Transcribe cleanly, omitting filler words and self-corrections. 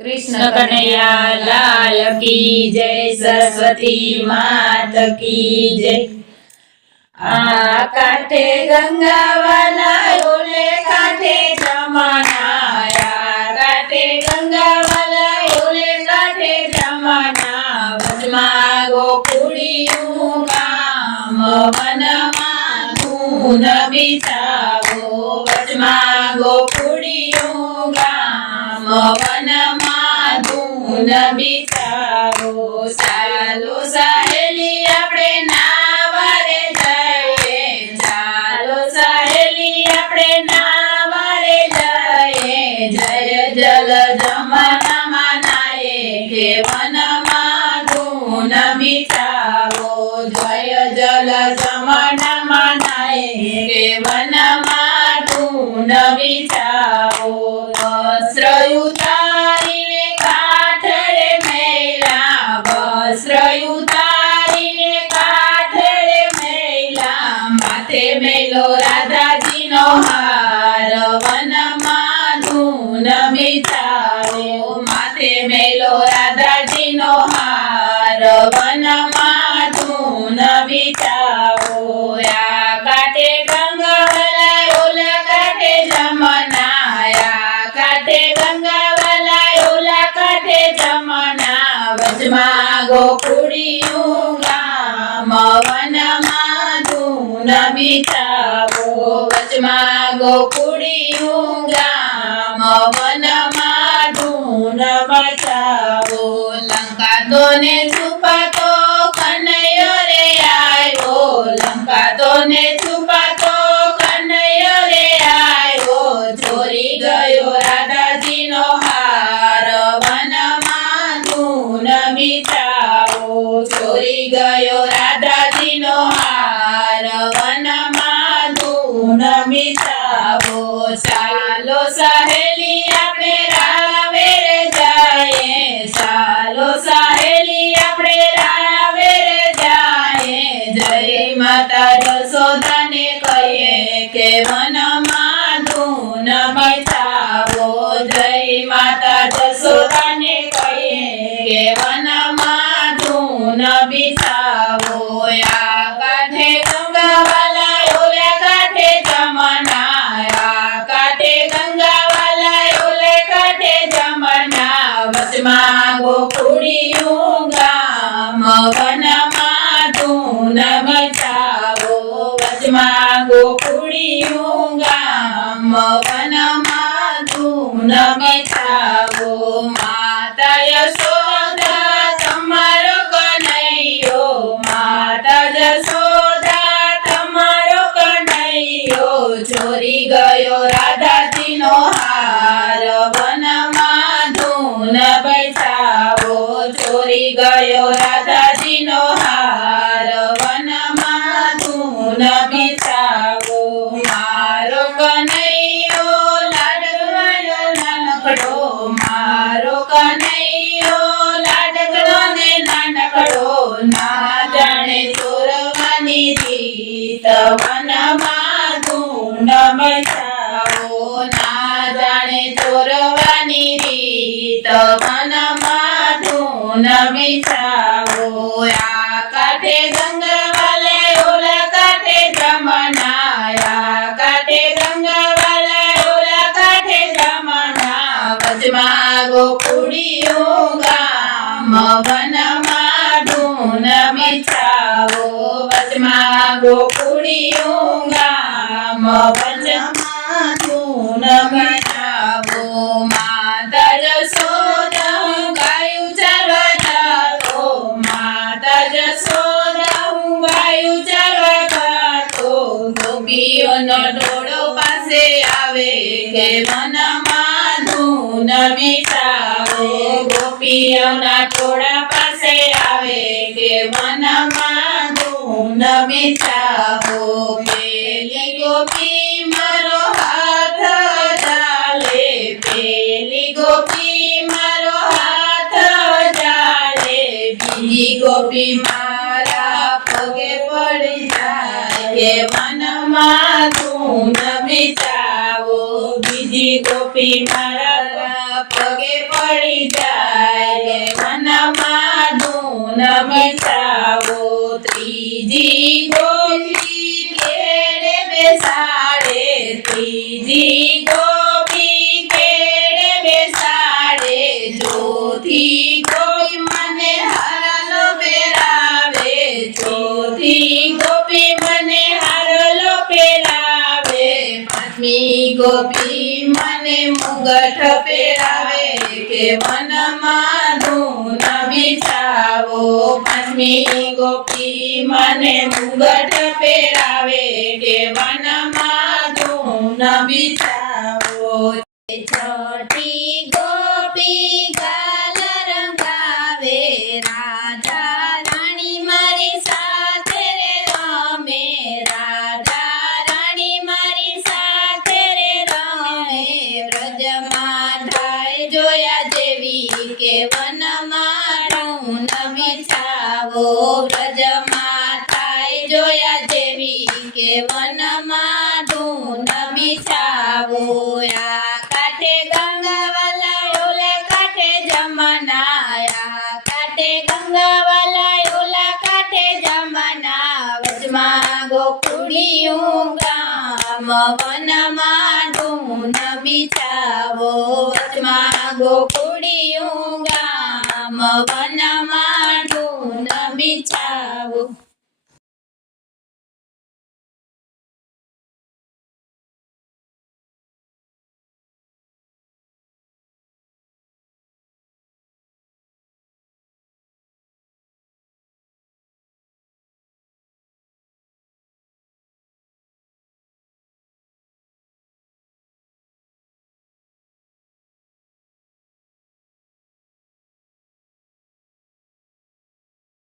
कृष्ण कन्हैया लाल की जय, सरस्वती मात की जय। आ काठे गंगा वाला ओले काठे जमाना, काठे गंगा वाला ओले काठे जमाना। वचमा गोकुड़ियों गाम वनमा धून बिछावो, वचमा गोकुड़ियों गाम वनमा धून बिछावो। चालो सहेली अपने नावा रे जाए, चालो सहेली अपने नावा रे जाए। जय जल जमना मनाए के वनमा धून बिछावो, जय जल जमना मनाए के वनमा धून बिछावो। वस्त्र उतारीने काठड़े मेला, वस्त्र उतारीने काठड़े मेला। माथे मेलो राधाजी नो हार वनमा धून बिछावो, माथे मेलो राधाजी नो हार वनमा धून बिछावो। या काठे गंगा वाला ओला काठे जमना, या काठे गंगा वाला ओला काठे जमना। वचमा गोकुड़ियों गाम वनमा धून बिछावो, वचमा गोकुड़ियों गाम वनमा धून बिछावो। लंका तो ने छुपा तो कन्हैया रे आयो, लंका तो ने छुपा तो कन्हैया रे आयो। चोरी गयो राधाजी नो हार वनमा धून बिछावो, चोरी गयो राधाजी नो हार वनमा धून बिछावो। चालो सहेली अपने रावे रे जाए, चालो सहेली अपने रावे रे जाए। जय माता यशोदा ने कहे के वनमा धून बिछावो, जय माता यशोदा ने कहे के वनमा धून बिछावो। या काठे गंगा वाला ओले काठे जमना, या काठे गंगा वाला ओले काठे जमना। वचमा गोकुड़ियों गाम वनमा धून बिछावो, वचमा गोकुड़ियों गाम वनमा धून बिछावो। माता यशोदा तमारो कन्हैयो, माता यशोदा तमारो कन्हैयो। चोरी गयो राधाजी नो हार वनमा धून बिछावो, चोरी गयो राधाजी नो हार वनमा धून बिछावो। मारो कन्हैयो लाडकड़ो नानकड़ो, मारो कन्हैयो लाडकड़ो ने नानकड़ो। ना जाने चोरवानी રીત વनमा ધૂન बिछावो, ना जाने चोरवानी રીત वनमा धून बिछावो। या काठे गंगा वाले ओला काठे जमना, या काठे गंगा वाला ओला काठे जमना। वचमा गोकुड़ियों गाम वनमा धून बिछावो, वचमा गोकुड़ियों गाम वनमा धून बिछावो। माता यशोदा गायु चरवा जातो, माता यशोदा गायु चरवा जातो। गोपीओनो टोळो પાસે આવે કે વનમાં ધૂન बिछावो, गोपीओना टोळा પાસે આવે કે વનમાં ધૂન बिछावो। પેલી ગોપી મારો હાથ જાલે, પેલી ગોપી મારો હાથ જાલે। બીજી ગોપી મારા પગે પડી જાય કે વનમાં ધૂન बिछावो, બીજી ગોપી મારા પગે પડી પડી જાય વનમાં ધૂન બેસાવો ત્રીજી ગોપી કેળે બેસાડે ત્રીજી ગોપી કેળે બેસાડે ચોથી ગોપી મને હારલો પહેરાવે ચોથી ગોપી મને હારલો પહેરાવે પાંચમી ગોપી મને મુગટ પહેરાવે કે વનમાં ધૂન બિછાવો પાંચમી ગોપી મને મુગટ પહેરાવે કે વનમાં ધૂન બિછાવો છઠ્ઠી ગોપી ગાલ રંગાવે રાજા રાણી મારી સાથે રે રમે રાજા રાણી મારી સાથે રે રમે વ્રજમાં થાય જોયા જેવી કે વનમાં ધૂન બિછાવો વ્રજમાં થાય જોયા જેવી કે વનમાં ધૂન બિછાવો આ કાંઠે ગંગાવાલા ઓલે કાંઠે જમનાયા કાંઠે ગંગાવાલા ઓલા કાંઠે જમના વચમાં ગોકુળિયું ગામ વનમાં ધૂન બિછાવો વચમાં ગોકુળિયું ગામ વનમાં